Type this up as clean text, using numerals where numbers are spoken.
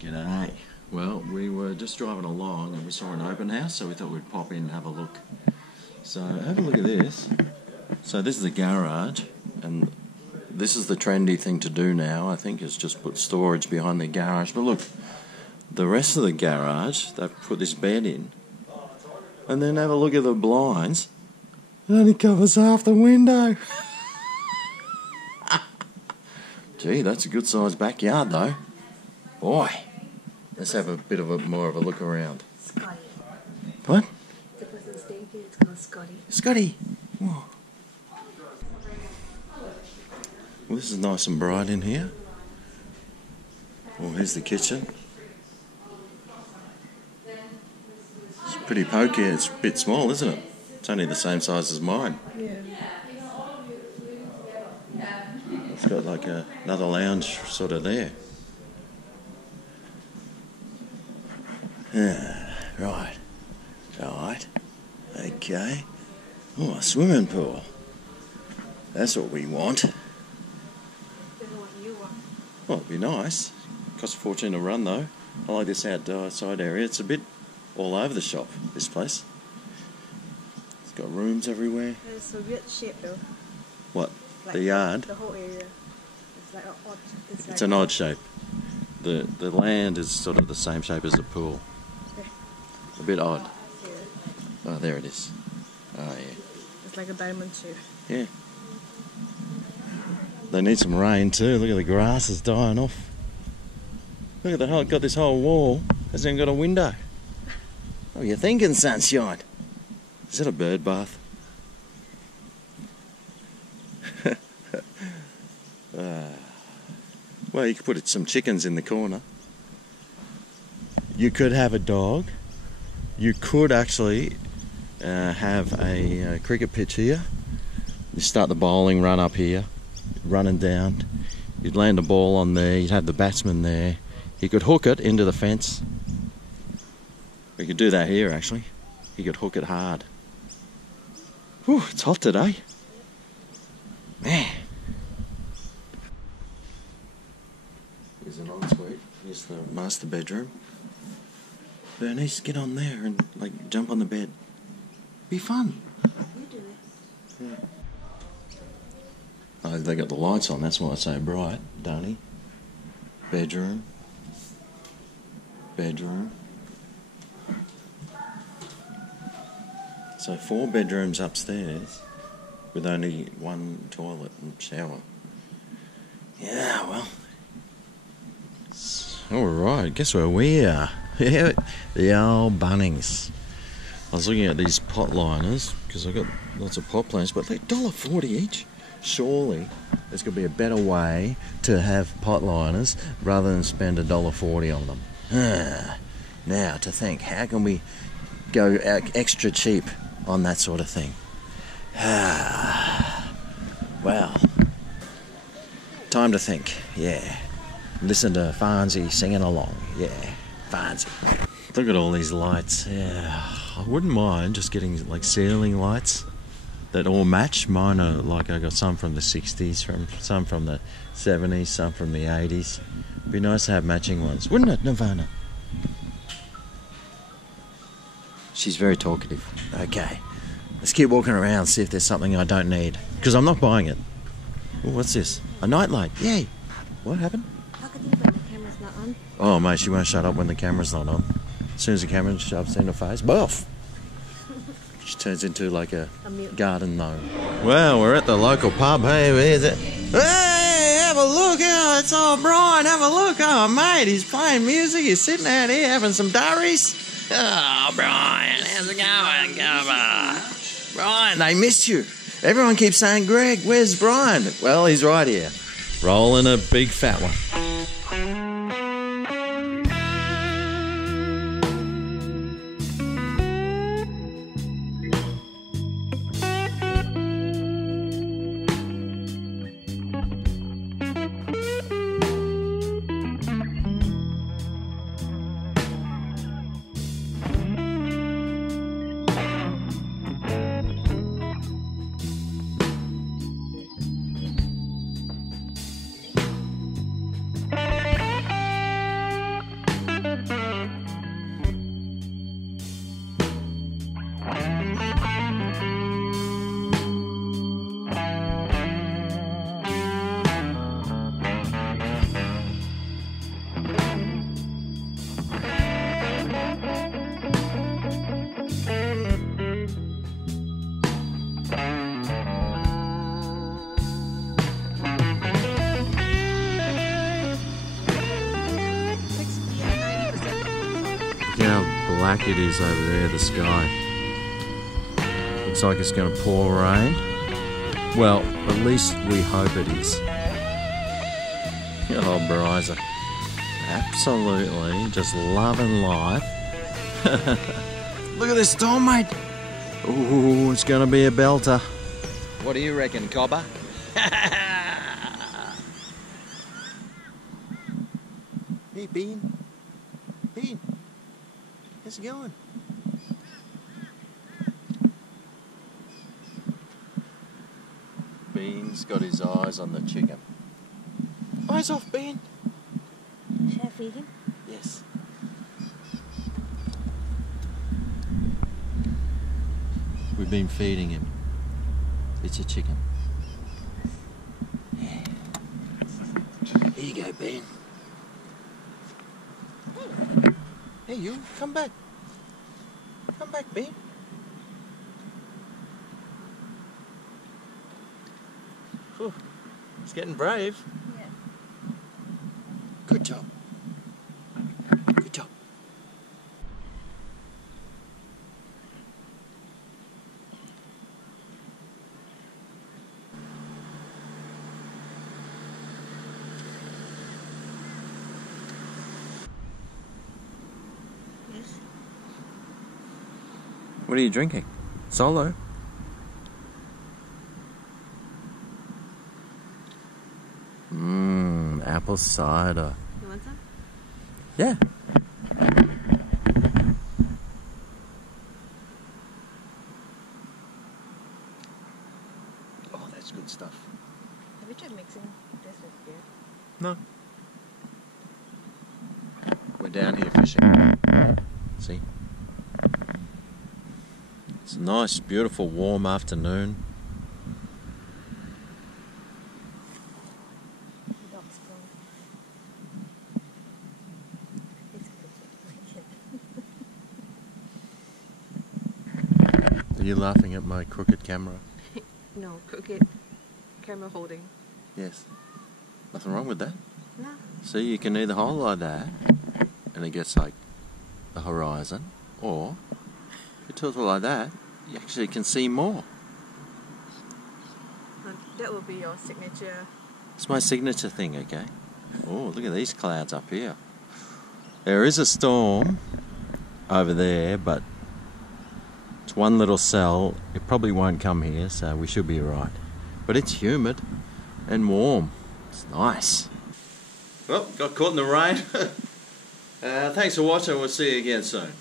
G'day. Well, we were just driving along and we saw an open house, so we thought we'd pop in and have a look. So have a look at this. So this is the garage, and this is the trendy thing to do now, I think, is just put storage behind the garage. But look, the rest of the garage, they've put this bed in. And then have a look at the blinds. It only covers half the window. Gee, that's a good sized backyard though. Boy. Let's have a bit of more of a look around. Scotty. What? The person staying here is called Scotty. Scotty! Whoa. Well, this is nice and bright in here. Well, here's the kitchen. It's pretty pokey. It's a bit small, isn't it? It's only the same size as mine. Yeah. It's got like another lounge sort of there. Right. Okay. Oh, a swimming pool. That's what we want. That's what you want. Well, it'd be nice. Costs a fortune to run though. I like this outside area. It's a bit all over the shop, this place. It's got rooms everywhere. It's a weird shape though. What? Like the yard? The whole area. It's like an odd. It's an odd shape. The land is sort of the same shape as the pool. A bit odd. Yeah. Oh, there it is. Oh, yeah. It's like a diamond shape. Yeah. They need some rain too. Look at the grass is dying off. Look at the whole, got this whole wall. Hasn't even got a window. What are you thinking, sunshine? Is that a bird bath? Well, you could put some chickens in the corner. You could have a dog. You could actually have a cricket pitch here. You start the bowling run up here, running down. You'd land a ball on there. You'd have the batsman there. You could hook it into the fence. We could do that here, actually. You could hook it hard. Whew, it's hot today. Man. Here's an ensuite. Here's the master bedroom. Bernice, get on there and like jump on the bed. Be fun. You do it. Yeah. Oh, they got the lights on. That's why it's so bright, Danny. Bedroom. Bedroom. So 4 bedrooms upstairs with only 1 toilet and shower. Yeah, well. Alright, guess where we are? Yeah, the old Bunnings. I was looking at these pot liners because I've got lots of pot plants, but they're $1.40 each. Surely there's got to be a better way to have pot liners rather than spend $1.40 on them. Now, to think, how can we go extra cheap on that sort of thing? Well, time to think, yeah. Listen to Farnsey singing along, yeah. Fancy. Look at all these lights. Yeah, I wouldn't mind just getting like ceiling lights that all match. Mine are like I got some from the 60s, some from the 70s, some from the 80s. It'd be nice to have matching ones, wouldn't it, Nirvana? She's very talkative. Okay, let's keep walking around, see if there's something I don't need, because I'm not buying it. Ooh, what's this? A nightlight. Yay. What happened? How can you when the camera's not on? Oh, mate, she won't shut up when the camera's not on. As soon as the camera shoves in her face, buff! She turns into like a garden gnome. Well, we're at the local pub. Hey, where's it? Hey, have a look! Oh, it's old Brian. Have a look. Oh, mate, he's playing music. He's sitting out here having some durries. Oh, Brian, how's it going? Come on. Brian, they missed you. Everyone keeps saying, Greg, where's Brian? Well, he's right here. Rolling a big fat one. black it is over there, the sky. Looks like it's going to pour rain. Well, at least we hope it is. Oh, Bryza. Absolutely just loving life. Look at this storm, mate. Ooh, it's going to be a belter. What do you reckon, Cobber? Hey, Bean. Bean. How's it going? Bean's got his eyes on the chicken. Eyes off, Bean. Should I feed him? Yes. We've been feeding him. It's a chicken. Yeah. Here you go, Bean. Hey, you, come back. Come back, Bean. Whew. He's getting brave. Yeah. Good job. Good job. Yes. What are you drinking? Solo? Apple cider. You want some? Yeah. Oh, that's good stuff. Have you tried mixing this with beer? No. We're down here fishing. See? It's a nice, beautiful, warm afternoon. The dog's gone. It's a Are you laughing at my crooked camera? No, crooked camera holding. Yes. Nothing wrong with that. No. See, you can either hold like that, and it gets like the horizon, or if you tilt it like that, you actually can see more. That will be your signature. It's my signature thing, okay? Oh, look at these clouds up here. There is a storm over there, but it's one little cell. It probably won't come here, so we should be alright. But it's humid and warm. It's nice. Well, got caught in the rain. Thanks for watching. We'll see you again soon.